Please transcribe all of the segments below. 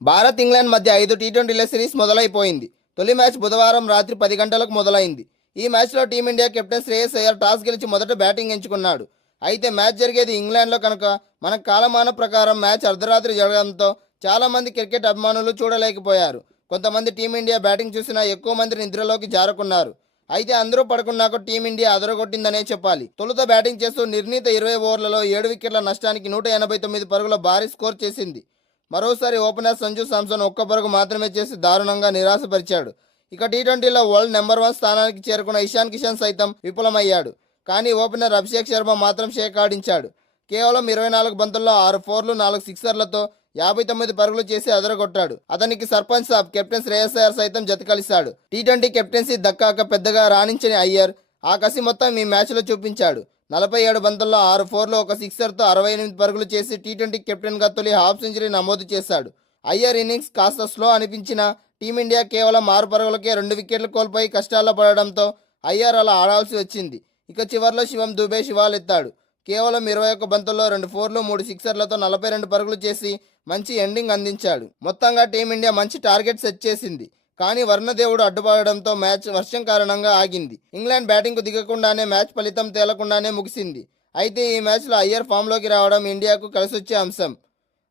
Bharat England మధ్య 5 టీ20ల series మొదలైపోయింది. తొలి match బుధవారం రాత్రి 10 గంటలకు మొదలైంది. ఈ మ్యాచ్లో team India captain Shreyas Iyer toss గెలిచి మొదట బ్యాటింగ్ ఎంచుకున్నాడు. అయితే మ్యాచ్ జరిగేది ఇంగ్లాండ్లో కనుక మన కాలమాన ప్రకారం మ్యాచ్ అర్ధరాత్రి జరగడంతో చాలామంది క్రికెట్ అభిమానులు చూడలేకపోయారు. కొంతమంది టీమిండియా బ్యాటింగ్ చూసినా ఎక్కువ మంది నిద్రలోకి జారుకున్నారు. అయితే అందరూ పడుకున్నాక టీమిండియా అదరగొట్టిందనే చెప్పాలి. తొలుత బ్యాటింగ్ చేస్తూ నిర్ణీత 20 ఓవర్లలో 7 వికెట్ల నష్టానికి 189 పరుగుల భారీ స్కోర్ చేసింది. మరోసారి ఓపెనర్ సంజు శాంసన్ ఒక్క పరుగు మాత్రమే చేసి దారుణంగా నిరాశపరిచాడు. ఇక టీ20లో వరల్డ్ నెంబర్ 1 స్థానానికి చేరుకున్న ఇషాన్ కిషన్ సైతం విఫలమయ్యాడు. కానీ ఓపెనర్ అభిషేక్ శర్మ మాత్రం షేక్ ఆడించాడు. కేవలం 24 బంతుల్లో 6 ఫోర్లు 4 సిక్సర్లతో 59 పరుగులు చేసి అదరగొట్టాడు. అతనికి సర్పంచ్ సాబ్ కెప్టెన్ శ్రేయస్ అయ్యర్ సైతం జతకలిశాడు. టీ20 కెప్టెన్సీ దక్కాక పెద్దగా రాణించని అయ్యర్ ఆ కసి మొత్తం ఈ మ్యాచ్లో చూపించాడు. 47 బంతుల్లో 6 ఫోర్లు 1 సిక్సర్తో 68 పరుగులు చేసి టీ20 కెప్టెన్గా తొలి హాఫ్ సెంచరీ నమోదు చేశాడు. అయ్యర్ ఇన్నింగ్స్ కాస్త స్లో అనిపించిన టీమిండియా కేవలం 6 పరుగులకే 2 వికెట్లు కోల్పోయి కష్టాల్లో పడడంతో అయ్యర్ అలా ఆడాల్సి వచ్చింది. ఇక చివర్లో శివం దుబే శివాలెత్తాడు. కేవలం 21 బంతుల్లో 2 ఫోర్లు 3 సిక్సర్లతో 42 పరుగులు చేసి మంచి ఎండింగ్ అందించాడు. మొత్తంగా టీమిండియా మంచి టార్గెట్ సెట్ చేసింది. కానీ వర్ణదేవుడు అడ్డుపడడంతో మ్యాచ్ వర్షం కారణంగా ఆగింది. ఇంగ్లాండ్ బ్యాటింగ్కు దిగకుండానే మ్యాచ్ ఫలితం తేలకుండానే ముగిసింది. అయితే ఈ మ్యాచ్లో అయ్యర్ ఫామ్లోకి రావడం ఇండియాకు కలిసొచ్చే అంశం.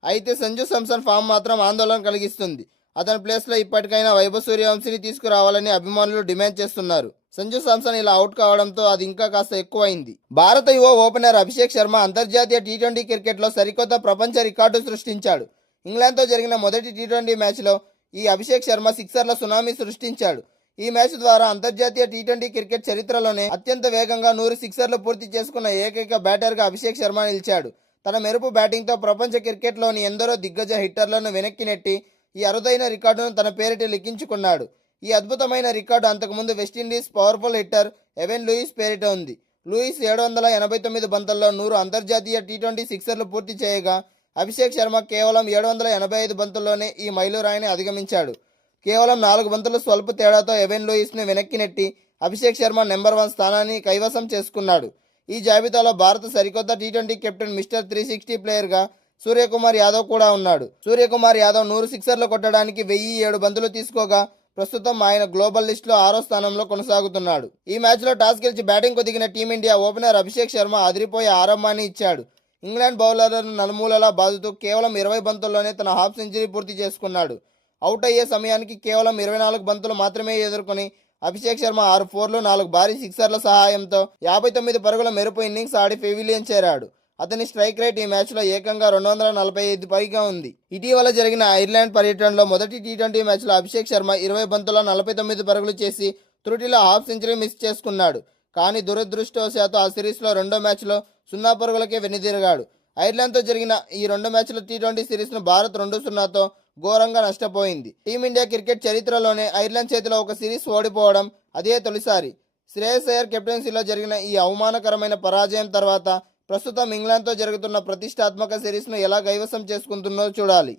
అయితే సంజు శాంసన్ ఫామ్ మాత్రం ఆందోళన కలిగిస్తుంది. అతని ప్లేస్లో ఇప్పటికైనా వైభవ్ సూర్యవంశీని తీసుకురావాలని అభిమానులు డిమాండ్ చేస్తున్నారు. సంజు శాంసన్ ఇలా అవుట్ కావడంతో అది ఇంకా కాస్త ఎక్కువైంది. భారత యువ ఓపెనర్ అభిషేక్ శర్మ అంతర్జాతీయ టీ20 క్రికెట్లో సరికొత్త ప్రపంచ రికార్డు సృష్టించాడు. ఇంగ్లాండ్తో జరిగిన మొదటి టీ20 మ్యాచ్లో ఈ అభిషేక్ శర్మ సిక్సర్ల సునామీ సృష్టించాడు. ఈ మ్యాచ్ ద్వారా అంతర్జాతీయ టీ20 క్రికెట్ చరిత్రలోనే అత్యంత వేగంగా 100 సిక్సర్లు పూర్తి చేసుకున్న ఏకైక బ్యాటర్గా అభిషేక్ శర్మ నిలిచాడు. తన మెరుపు బ్యాటింగ్తో ప్రపంచ క్రికెట్లోని ఎందరో దిగ్గజ హిట్టర్లను వెనక్కి నెట్టి ఈ అరుదైన రికార్డును తన పేరిట లిఖించుకున్నాడు. ఈ అద్భుతమైన రికార్డు అంతకుముందు West Indies powerful hitter Evin Lewis పేరిట ఉంది. లూయిస్ 789 బంతుల్లో 100 అంతర్జాతీయ టీ20 సిక్సర్లు పూర్తి చేయగా అభిషేక్ శర్మ కేవలం 785 బంతుల్లోనే ఈ మైలురాయిని అధిగమించాడు. కేవలం 4 బంతుల స్వల్ప తేడాతో ఎవెన్ లూయిస్ను వెనక్కి నెట్టి అభిషేక్ శర్మ నెంబర్ 1 స్థానాన్ని కైవసం చేసుకున్నాడు. ఈ జాబితాలో భారత సరికొత్త టీ20 కెప్టెన్ మిస్టర్ 360 ప్లేయర్గా సూర్యకుమార్ యాదవ్ కూడా ఉన్నాడు. సూర్యకుమార్ యాదవ్ 100 సిక్సర్లు కొట్టడానికి 1007 బంతులు తీసుకోగా ప్రస్తుతం ఆయన గ్లోబల్ లిస్టులో 6వ స్థానంలో కొనసాగుతున్నాడు. ఈ మ్యాచ్లో టాస్ గెలిచి బ్యాటింగ్కు దిగిన టీమిండియా ఓపెనర్ అభిషేక్ శర్మ అదిరిపోయే ఆరంభాన్ని ఇచ్చాడు. ఇంగ్లాండ్ బౌలర్లను నలుమూలలా బాదుతూ కేవలం 20 బంతుల్లోనే తన హాఫ్ సెంచరీ పూర్తి చేసుకున్నాడు. అవుట్ అయ్యే సమయానికి కేవలం 24 బంతులు మాత్రమే ఎదుర్కొని అభిషేక్ శర్మ 6 ఫోర్లు 4 భారీ సిక్సర్ల సహాయంతో 59 పరుగుల మెరుపు ఇన్నింగ్స్ ఆడి పెవిలియన్ చేరాడు. అతని స్ట్రైక్ రేట్ ఈ మ్యాచ్లో ఏకంగా 245 పైగా ఉంది. ఇటీవల జరిగిన ఐర్లాండ్ పర్యటనలో మొదటి టీ20 మ్యాచ్లో అభిషేక్ శర్మ 20 బంతుల్లో 49 పరుగులు చేసి త్రుటిలో హాఫ్ సెంచరీ మిస్ చేసుకున్నాడు. కానీ దురదృష్టవశాత్తు ఆ సిరీస్లో రెండో మ్యాచ్లో 0 పరుగులకే వెనుదిరిగాడు. ఐర్లాండ్తో జరిగిన ఈ 2 మ్యాచ్ల టీ20 సిరీస్ను భారత్ 2-0తో ఘోరంగా నష్టపోయింది. టీమిండియా క్రికెట్ చరిత్రలోనే ఐర్లాండ్ చేతిలో ఒక సిరీస్ ఓడిపోవడం అదే తొలిసారి. శ్రేయస్ అయ్యర్ కెప్టెన్సీలో జరిగిన ఈ అవమానకరమైన పరాజయం తర్వాత ప్రస్తుతం ఇంగ్లాండ్తో జరుగుతున్న ప్రతిష్టాత్మక సిరీస్ను ఎలా కైవసం చేసుకుంటుందో చూడాలి.